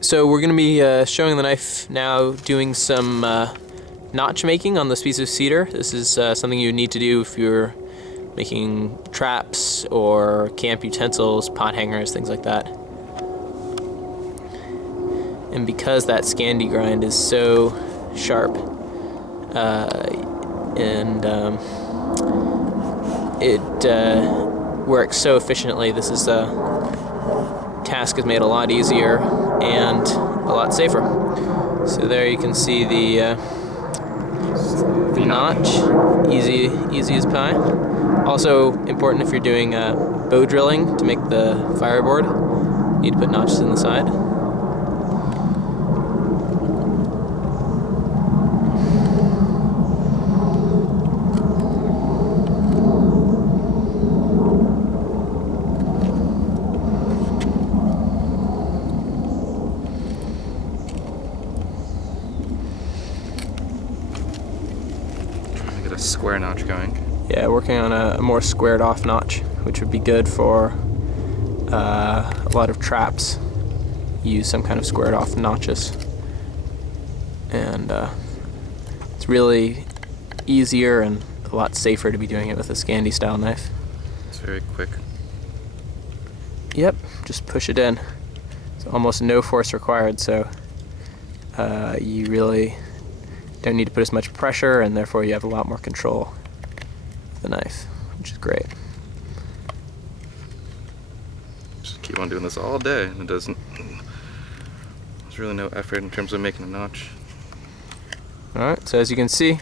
So we're going to be showing the knife now, doing some notch making on this piece of cedar. This is something you need to do if you're making traps or camp utensils, pot hangers, things like that. And because that Scandi grind is so sharp and it works so efficiently, this is task is made a lot easier and a lot safer. So there you can see the notch, easy as pie. Also important if you're doing bow drilling to make the fireboard, you need to put notches in the side. Get a square notch going. Yeah, working on a more squared off notch, which would be good for a lot of traps. Use some kind of squared off notches. And it's really easier and a lot safer to be doing it with a Scandi style knife. It's very quick. Yep, just push it in. It's almost no force required, so you really don't need to put as much pressure, and therefore you have a lot more control of the knife, which is great. Just keep on doing this all day, and it doesn't. There's really no effort in terms of making a notch. Alright, so as you can see,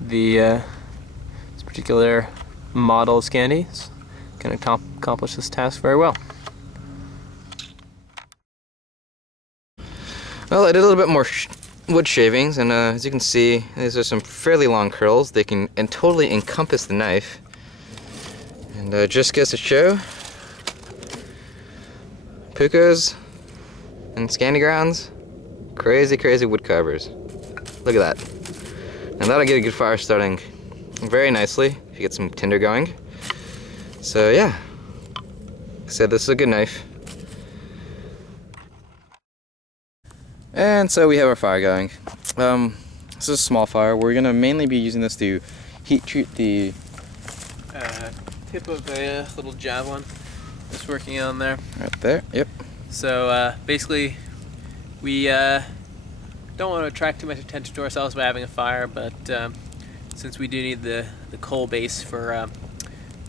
this particular model of Scandi can accomplish this task very well. Well, I did a little bit more wood shavings, and as you can see, these are some fairly long curls. They can totally encompass the knife. And just goes to show, pukas and Scandi grounds, crazy wood carvers. Look at that. And that'll get a good fire starting very nicely if you get some tinder going. So yeah, like I said, this is a good knife. And so we have our fire going. This is a small fire. We're gonna mainly be using this to heat treat the Tip of a little javelin just working on there. right there. Yep. So basically, we don't want to attract too much attention to ourselves by having a fire, but since we do need the coal base for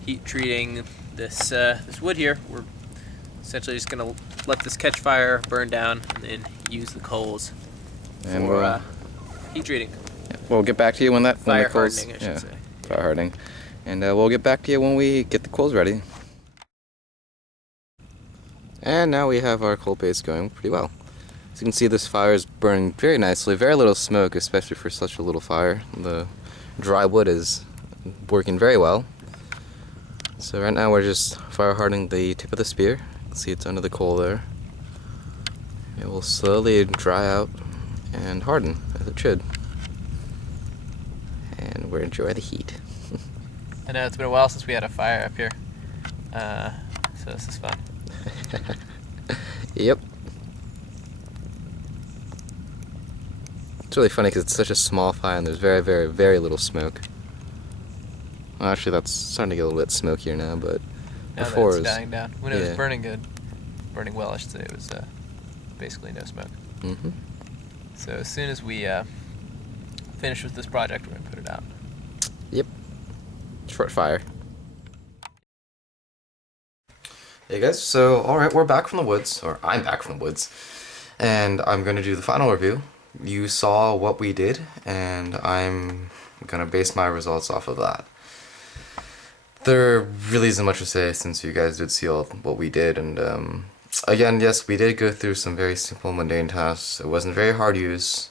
heat treating this wood here, we're essentially just going to let this catch fire, burn down, and then use the coals And for heat treating. we'll get back to you when that when Fire the coals, hardening, I should say. Fire hardening. And we'll get back to you when we get the coals ready. And now we have our coal base going pretty well. As you can see, this fire is burning very nicely. Very little smoke, especially for such a little fire. The dry wood is working very well. So right now we're just fire hardening the tip of the spear. You can see it's under the coal there. It will slowly dry out and harden, as it should. And we'll enjoy the heat. I know it's been a while since we had a fire up here, so this is fun. Yep. It's really funny because it's such a small fire and there's very little smoke. Well, actually, that's starting to get a little bit smokier now, but Now before that it it's was, dying down. When it was yeah. burning good, burning well, I should say, it was basically no smoke. Mm-hmm. So as soon as we finish with this project, we're going to put it out. Yep. Short fire. Hey guys, so alright, we're back from the woods, or I'm back from the woods, and I'm going to do the final review. You saw what we did, and I'm going to base my results off of that. There really isn't much to say since you guys did see all what we did, and again, yes, we did go through some very simple mundane tasks. It wasn't very hard use.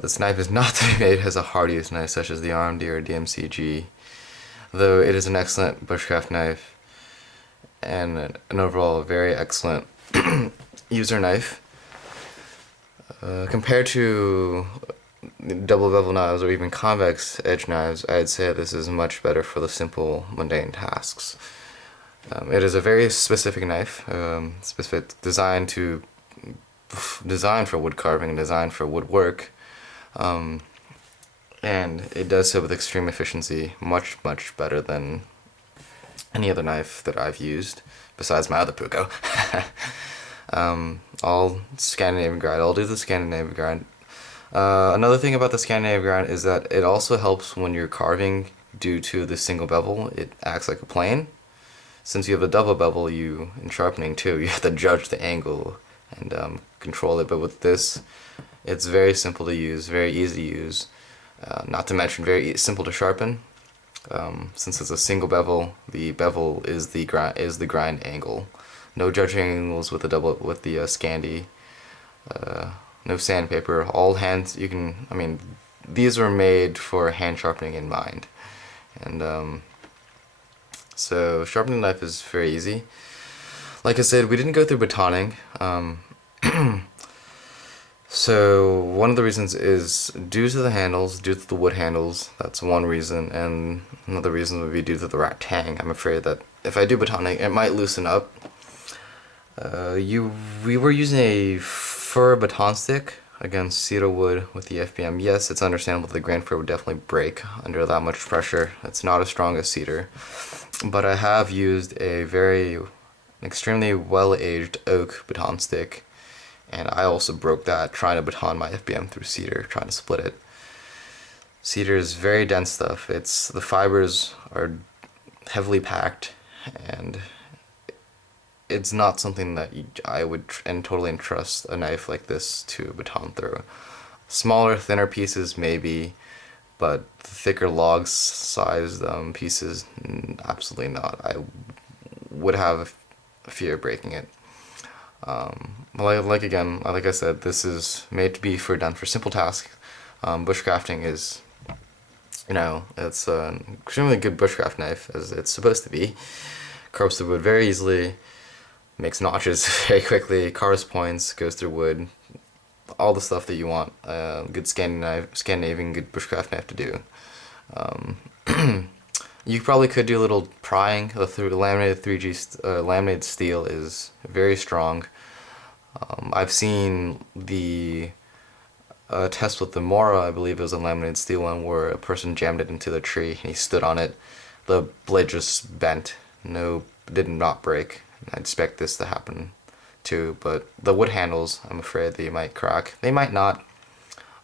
This knife is not to be made as a hard use knife such as the RMD or DMCG, though it is an excellent bushcraft knife and an overall very excellent user knife. Compared to double bevel knives or even convex edge knives, I'd say this is much better for the simple mundane tasks. It is a very specific knife, designed to designed for wood carving and designed for woodwork. And it does so with extreme efficiency, much, much better than any other knife that I've used, besides my other Puko. All Scandinavian grind. I'll do the Scandinavian grind. Another thing about the Scandinavian grind is that it also helps when you're carving due to the single bevel. It acts like a plane. Since you have a double bevel, in sharpening too, you have to judge the angle and control it. But with this, it's very simple to use, very easy to use. Not to mention very simple to sharpen. Since it's a single bevel, the bevel is the grind angle. No judging angles with the Scandi. No sandpaper. All hands. These were made for hand sharpening in mind, and so sharpening a knife is very easy. Like I said, we didn't go through batoning. So one of the reasons is due to the handles, due to the wood handles. That's one reason, and another reason would be due to the rat tang. I'm afraid that if I do batoning, it might loosen up. We were using a fir baton stick against cedar wood with the FBM. Yes, it's understandable the grain fir would definitely break under that much pressure. It's not as strong as cedar, but I have used extremely well-aged oak baton stick. And I also broke that trying to baton my FBM through cedar, trying to split it. Cedar is very dense stuff. The fibers are heavily packed, and it's not something that I would totally entrust a knife like this to baton through. Smaller, thinner pieces maybe, but thicker logs-sized pieces, absolutely not. I would have a fear of breaking it. Like I said, this is made to be done for simple tasks. Bushcrafting is, it's an extremely good bushcraft knife, as it's supposed to be. Carves through wood very easily, makes notches very quickly, carves points, goes through wood, all the stuff that you want good Scandinavian good bushcraft knife to do. You probably could do a little prying. The laminated 3G laminated steel is very strong. I've seen the test with the Mora, I believe it was a laminated steel one, where a person jammed it into the tree and he stood on it. The blade just bent. Did not break. I expect this to happen too, but the wood handles, I'm afraid they might crack. They might not,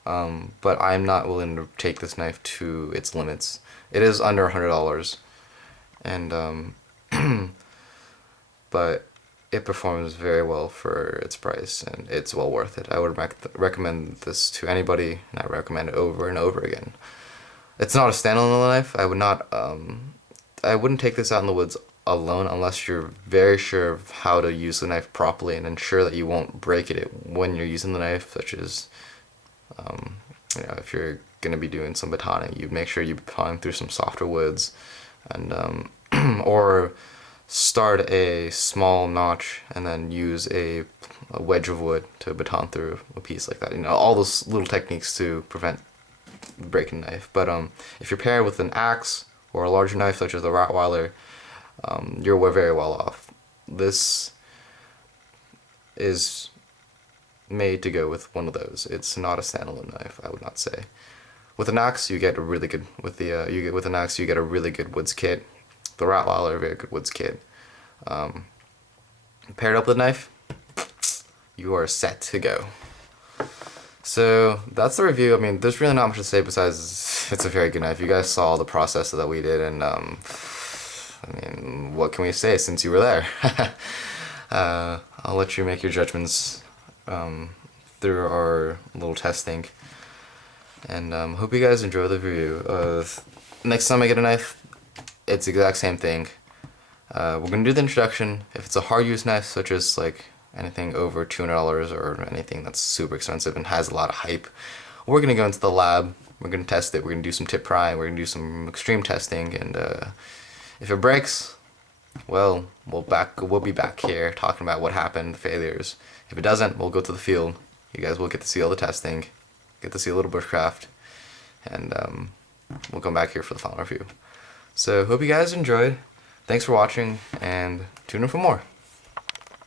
but I'm not willing to take this knife to its limits. It is under $100, and but it performs very well for its price, and it's well worth it. I would recommend this to anybody, and I recommend it over and over again. It's not a standalone knife. I wouldn't take this out in the woods alone unless you're very sure of how to use the knife properly and ensure that you won't break it when you're using the knife, such as if you're going to be doing some batoning, you'd make sure you baton through some softer woods, and or start a small notch and then use a wedge of wood to baton through a piece like that. All those little techniques to prevent breaking the knife. But if you're paired with an axe or a larger knife such as the Rottweiler, you're very well off. This is made to go with one of those. It's not a standalone knife, I would not say. With an axe, you get a really good you get a really good woods kit. The Rottweiler, a very good woods kit. Paired up with a knife, you are set to go. So that's the review. There's really not much to say besides it's a very good knife. You guys saw the process that we did, and what can we say since you were there? I'll let you make your judgments through our little testing, and hope you guys enjoy the review. Next time I get a knife, it's the exact same thing. We're gonna do the introduction. If it's a hard use knife, such as like anything over $200 or anything that's super expensive and has a lot of hype, we're gonna go into the lab. We're gonna test it. We're gonna do some tip prying. We're gonna do some extreme testing, and if it breaks, well, we'll be back here talking about what happened, the failures. If it doesn't, we'll go to the field. You guys will get to see all the testing, get to see a little bushcraft, and we'll come back here for the final review. So hope you guys enjoyed. Thanks for watching, and tune in for more.